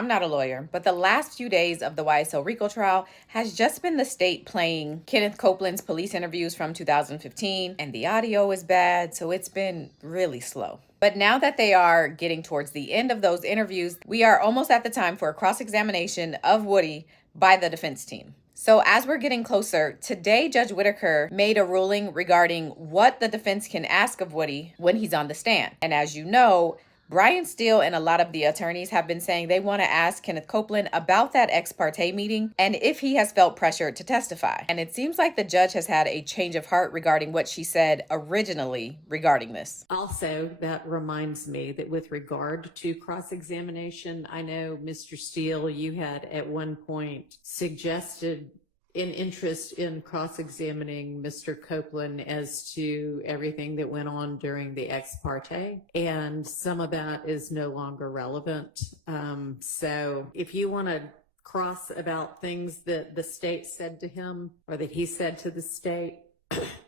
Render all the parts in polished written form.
I'm not a lawyer, but the last few days of the YSL RICO trial has just been the state playing Kenneth Copeland's police interviews from 2015, and the audio is bad, so it's been really slow. But now that they are getting towards the end of those interviews, we are almost at the time for a cross-examination of Woody by the defense team. So as we're getting closer, today Judge Whitaker made a ruling regarding what the defense can ask of Woody when he's on the stand. And as you know, Brian Steele and a lot of the attorneys have been saying they want to ask Kenneth Copeland about that ex parte meeting and if he has felt pressured to testify. And it seems like the judge has had a change of heart regarding what she said originally regarding this. Also, that reminds me that with regard to cross-examination, I know, Mr. Steele, you had at one point suggested an interest in cross-examining Mr. Copeland as to everything that went on during the ex parte, and some of that is no longer relevant. So if you want to cross about things that the state said to him or that he said to the state,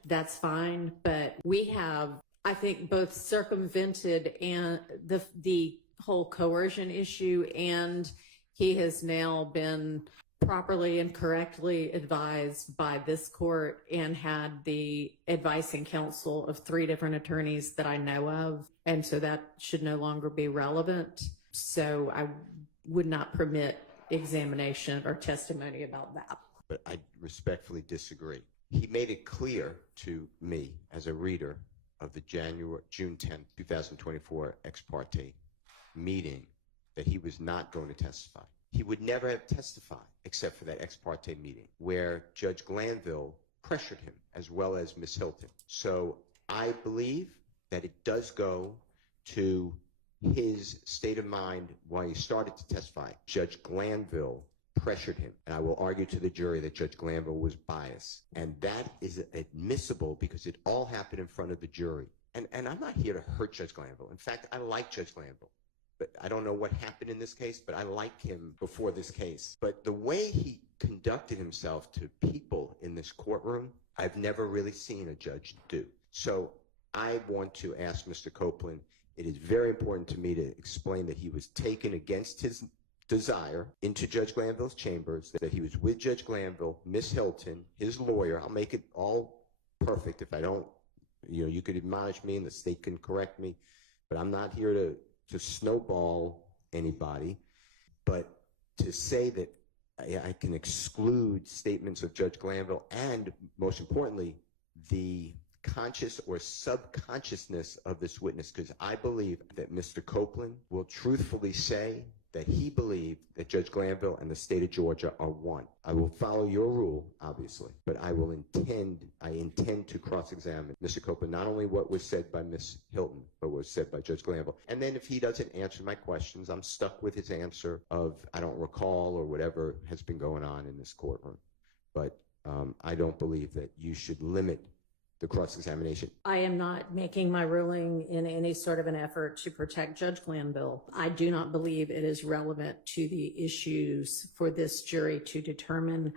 that's fine. But we have, I think, both circumvented and the whole coercion issue, and he has now been properly and correctly advised by this court and had the advice and counsel of 3 different attorneys that I know of. And so that should no longer be relevant. So I would not permit examination or testimony about that. But I respectfully disagree. He made it clear to me as a reader of the June 10th, 2024 ex parte meeting that he was not going to testify. He would never have testified except for that ex parte meeting where Judge Glanville pressured him, as well as Ms. Hilton. So I believe that it does go to his state of mind why he started to testify. Judge Glanville pressured him, and I will argue to the jury that Judge Glanville was biased, and that is admissible because it all happened in front of the jury. And I'm not here to hurt Judge Glanville. In fact, I like Judge Glanville. But I don't know what happened in this case, but I like him before this case. But the way he conducted himself to people in this courtroom, I've never really seen a judge do. So I want to ask Mr. Copeland, it is very important to me to explain that he was taken against his desire into Judge Glanville's chambers, that he was with Judge Glanville, Ms. Hilton, his lawyer. I'll make it all perfect. If I don't, you could admonish me and the state can correct me, but I'm not here to snowball anybody. But to say that I can exclude statements of Judge Glanville and, most importantly, the conscious or subconsciousness of this witness, because I believe that Mr. Copeland will truthfully say that he believed that Judge Glanville and the state of Georgia are one. I will follow your rule, obviously, but I intend to cross-examine Mr. Copeland, not only what was said by Ms. Hilton, but what was said by Judge Glanville. And then if he doesn't answer my questions, I'm stuck with his answer of, I don't recall, or whatever has been going on in this courtroom. But I don't believe that you should limit the cross-examination. I am not making my ruling in any sort of an effort to protect Judge Glanville. I do not believe it is relevant to the issues for this jury to determine.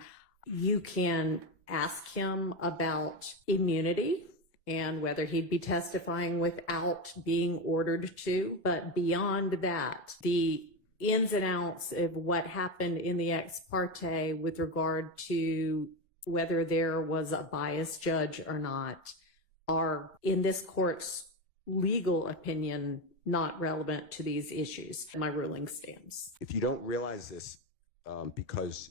You can ask him about immunity and whether he'd be testifying without being ordered to. But beyond that, the ins and outs of what happened in the ex parte with regard to whether there was a biased judge or not are, in this court's legal opinion, not relevant to these issues. My ruling stands. If you don't realize this, because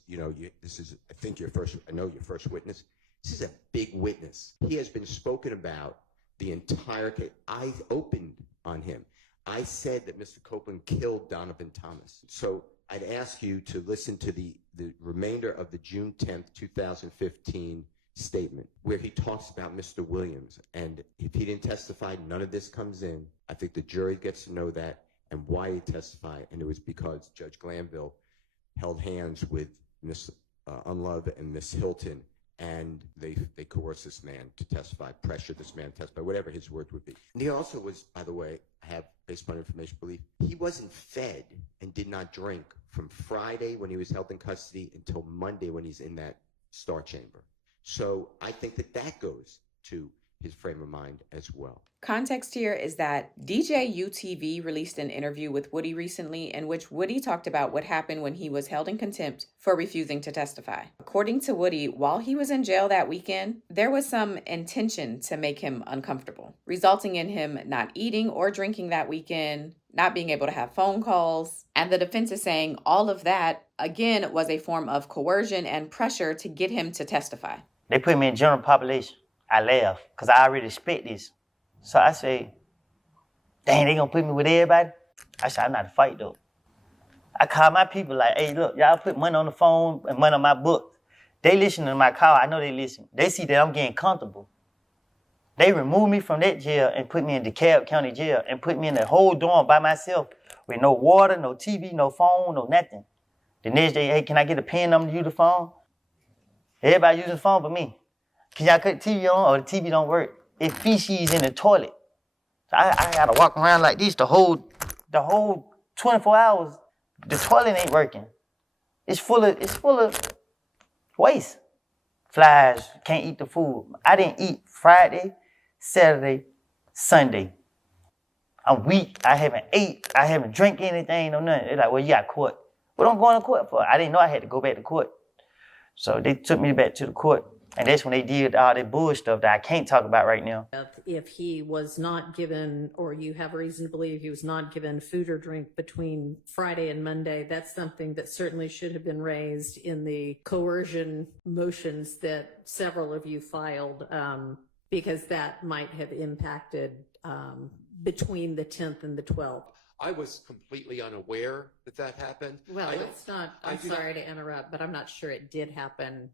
this is, I think, your first witness. This is a big witness. He has been spoken about the entire case. I opened on him. I said that Mr. Copeland killed Donovan Thomas. So I'd ask you to listen to the remainder of the June 10th, 2015 statement where he talks about Mr. Williams. And if he didn't testify, none of this comes in. I think the jury gets to know that and why he testified. And it was because Judge Glanville held hands with Ms. Unlove and Ms. Hilton, and they coerced this man to testify, pressured this man to testify, whatever his words would be. And he also was, by the way, I have, based upon information, belief, he wasn't fed and did not drink from Friday when he was held in custody until Monday when he's in that star chamber. So I think that goes to his frame of mind as well. Context here is that DJ UTV released an interview with Woody recently in which Woody talked about what happened when he was held in contempt for refusing to testify. According to Woody, while he was in jail that weekend, there was some intention to make him uncomfortable, resulting in him not eating or drinking that weekend, not being able to have phone calls. And the defense is saying all of that, again, was a form of coercion and pressure to get him to testify. They put me in general population. I laughed because I already expect this. So I say, dang, they gonna put me with everybody? I said, I'm not a fight though. I call my people like, hey, look, y'all put money on the phone and money on my book. They listen to my call. I know they listen. They see that I'm getting comfortable. They removed me from that jail and put me in DeKalb County Jail and put me in the whole dorm by myself with no water, no TV, no phone, no nothing. The next day, hey, can I get a pen number to use the phone? Everybody using the phone but me. Can y'all cut the TV on or the TV don't work? It feces in the toilet. So I gotta walk around like this the whole 24 hours. The toilet ain't working. It's full of waste. Flies, can't eat the food. I didn't eat Friday, Saturday, Sunday. I'm weak. I haven't ate. I haven't drank anything, no nothing. They're like, well, you got court. What I'm going to court for? I didn't know I had to go back to court. So they took me back to the court. And that's when they did all that bull stuff that I can't talk about right now. If he was not given, or you have reason to believe he was not given food or drink between Friday and Monday, that's something that certainly should have been raised in the coercion motions that several of you filed, because that might have impacted between the 10th and the 12th. I was completely unaware that happened. Well, it's not, I'm sorry to interrupt, but I'm not sure it did happen.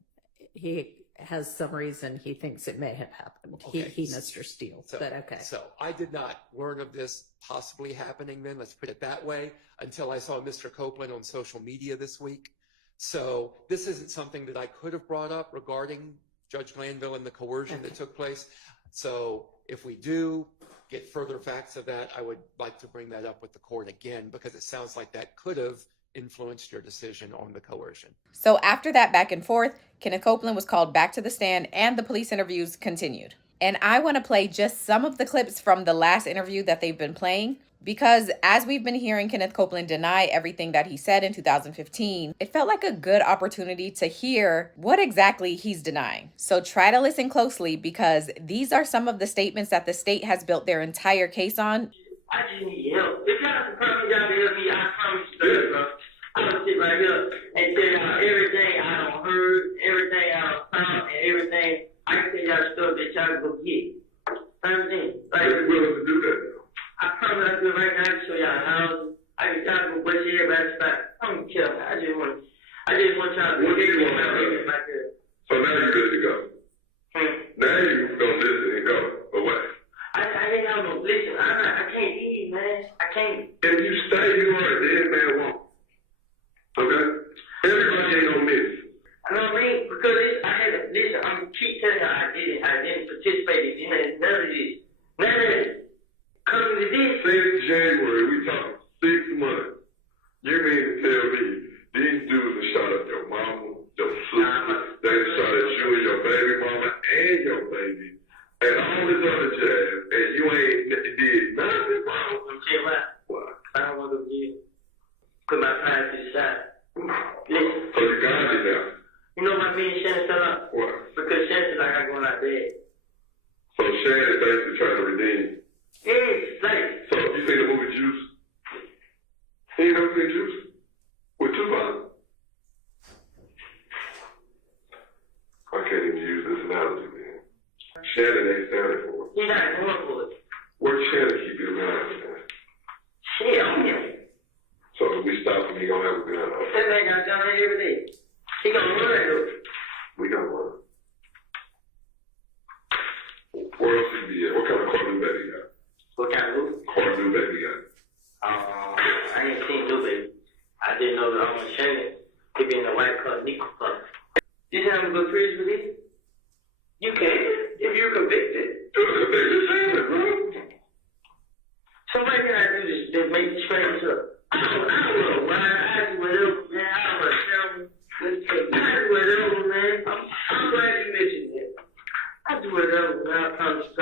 He has some reason he thinks it may have happened. Okay. He Mr. Steele, but okay. So I did not learn of this possibly happening then, let's put it that way, until I saw Mr. Copeland on social media this week. So this isn't something that I could have brought up regarding Judge Glanville and the coercion that took place. So if we do get further facts of that, I would like to bring that up with the court again, because it sounds like that could have influenced your decision on the coercion. So after that back and forth, Kenneth Copeland was called back to the stand and the police interviews continued. And I want to play just some of the clips from the last interview that they've been playing, because as we've been hearing Kenneth Copeland deny everything that he said in 2015, it felt like a good opportunity to hear what exactly he's denying. So try to listen closely, because these are some of the statements that the state has built their entire case on. I just need help. If y'all can come down to help me, I promise you, bro. I'm gonna sit right here and tell y'all everything I don't heard, everything I don't found, and everything. I can tell y'all stuff that y'all can go get. Understand? Like, you're willing to do that. I promise I do it right now. I can show y'all houses. I can y'all can bust everybody's back. I don't care. I just want y'all to do everything like that. So now you're ready to go. Now you're gonna listen and go. But what? I ain't have no listen. I can't eat, man. I can't. If you stay, you're right. The end man won't. Okay? Everybody ain't gonna miss. I know what I mean? Because I had to listen. I'm gonna keep telling you I didn't participate in none of this. None of it. Coming to this. Since January, we talking 6 months. You mean to tell me these dudes have shot at your mama, your sister, they shot at you and your baby mama and your baby, and all this other jazz, and you ain't did nothing, bro? I'm telling you what. I don't want to be. Put my pride to the side. Listen. So you got it now. You know my being Shannon fell up? What? Because Shannon like I going out there. So Shannon is basically trying to redeem. Yeah, like. So you seen the movie Juice? You never seen Juice? With Tupac? I can't even use this analogy, man. Shannon ain't standing for it. He's not going for it. Where's Shannon keep you around, man? Shit, on him. So if we stop him, he gonna have a gun on. That man got done every day. He gonna run though. We gonna run. Where else he be at? What kind of car new baby got? What kind of movie? Car new baby got? I ain't seen no baby. I didn't know that I'm Shannon could be in a white car, nickel car. You think I'm gonna go to prison for this? You can't. If you're convicted. You're convicted Shannon, bro. So what can I do to make this strange up? I don't know why. I do whatever, man. I don't want to tell me. Let's take I do whatever, man. I'm glad you mentioned that. I do whatever, man. I promise you.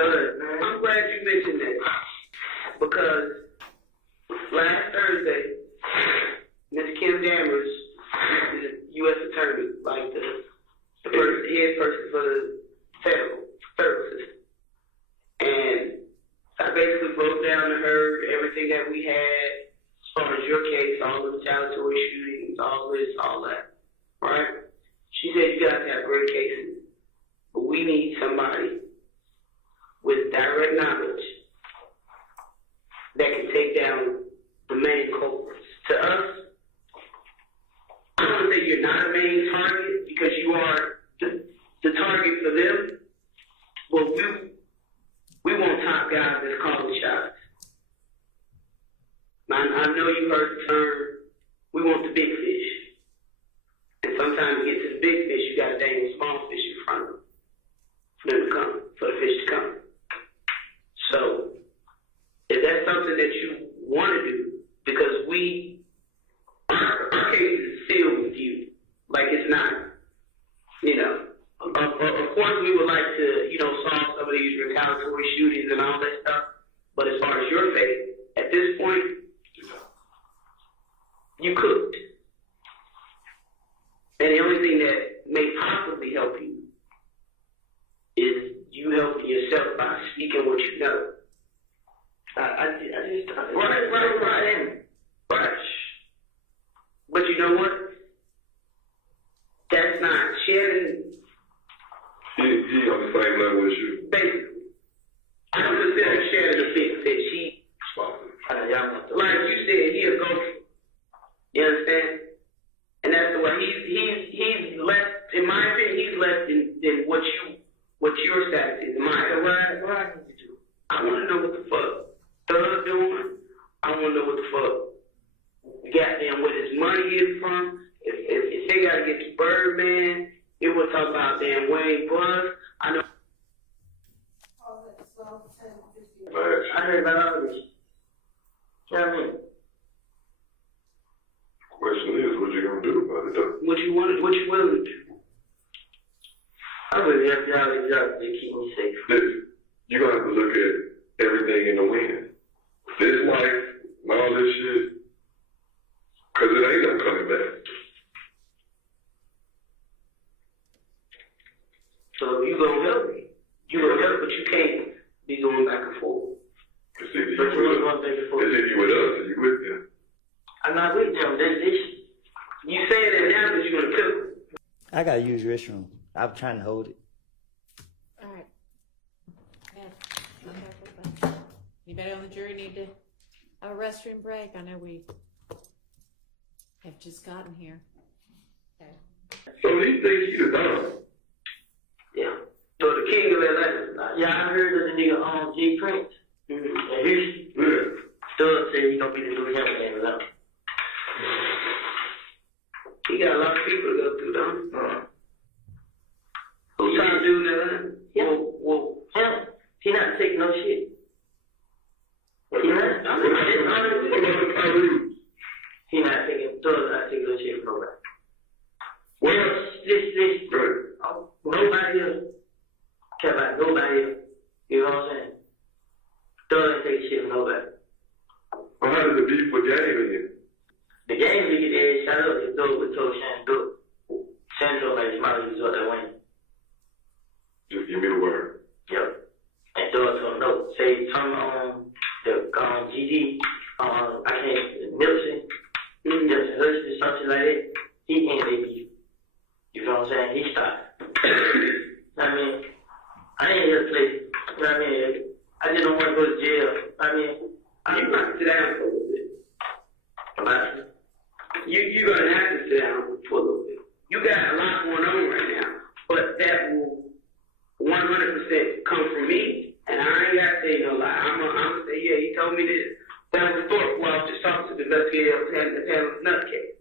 cameras, the U.S. attorney, like the head person for the federal system. And I basically broke down to her everything that we had as far as your case, all the retaliatory shootings, all this, all that, right? She said, you guys have great cases, but we need somebody with direct knowledge that can take down the main culprits. To us, I don't want to say you're not a main target because you are the target for them, but we want top guys that's calling shots. I know you heard the term, we want the big fish. And sometimes to get to the big fish, you got to dangle small fish in front of them for them to come, for the fish to come. So, if that's something that you want to do, because our case is sealed with you, like it's not, you know. Of course, we would like to, you know, solve some of these retaliatory shootings and all that stuff, but as far as your faith, at this point, you could. And the only thing that may possibly help you is you helping yourself by speaking what you know. Right. But you know what? That's not sharing. He on the same level as you. Basically. I don't consider sharing a big fish. Like you said, he a ghost. You understand? And that's the way he's less, in my opinion, he's less than what your status is. What I need to do. I want to know what the fuck Thug doing. I want to know what the fuck goddamn where his money is from. If they gotta get to Birdman, it will talk about damn Wayne Bus. I know. I heard about all this. You know what I mean? Question is, what you gonna do about it though? What you willing to do? I would help y'all to keep me safe. Listen, you're gonna have to look at everything in the wind. This life and all this shit, cause it ain't no coming back. So you gonna help me. You gonna help, but you can't be going back and forth. It's either you with us or you with them. I'm not with them. You saying that now because you're gonna cook them. I gotta use the restroom. I'm trying to hold it. All right. Anybody on the jury need to have a restroom break? I know we have just gotten here. Okay. So he thinks he's the dog. Yeah. So the king of Atlanta. Yeah, I heard of the nigga G Prince. And Houston. Stud said he's gonna be the new him in Atlanta. He got a lot of people to go through though. Who's trying to do that? Yeah. Well, him. He not taking no shit. He not. He not taking. Does not taking no shit from nobody. Well, this. Nobody else care about nobody else. You know what I'm saying? Doesn't take shit from nobody. Well, how did the beef with game again? The game nigga there shot up his door with told Shannon do it. Shannon told me his mother was up that win. Just give me the word. Yep. And Doug told him no. Say turn on the GD, I can't Milton, Hudson, something like that. He ain't they beef. You know what I'm saying? He stopped. I mean, I ain't here to play. You know what I mean? I just don't want to go to jail. I mean, you got to sit down for a little bit. But you're going to have to sit down for a little bit. You got a lot going on right now, but that will 100% come from me, and I ain't got to say no lie. I'm going to say, yeah, he told me this. That was the thought while I was just talking to the investigator of the nutcase.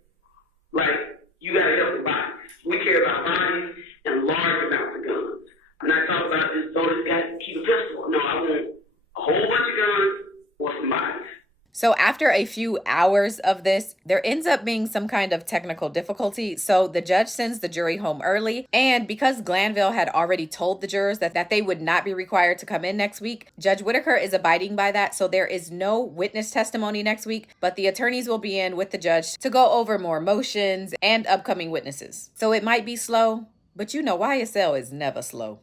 Like, you got to help the bodies. We care about bodies and large amounts of guns. I'm not talking about this, this guy keep a pistol. No, I want a whole bunch of guns or some bodies. So after a few hours of this, there ends up being some kind of technical difficulty. So the judge sends the jury home early. And because Glanville had already told the jurors that they would not be required to come in next week, Judge Whitaker is abiding by that. So there is no witness testimony next week, but the attorneys will be in with the judge to go over more motions and upcoming witnesses. So it might be slow, but you know YSL is never slow.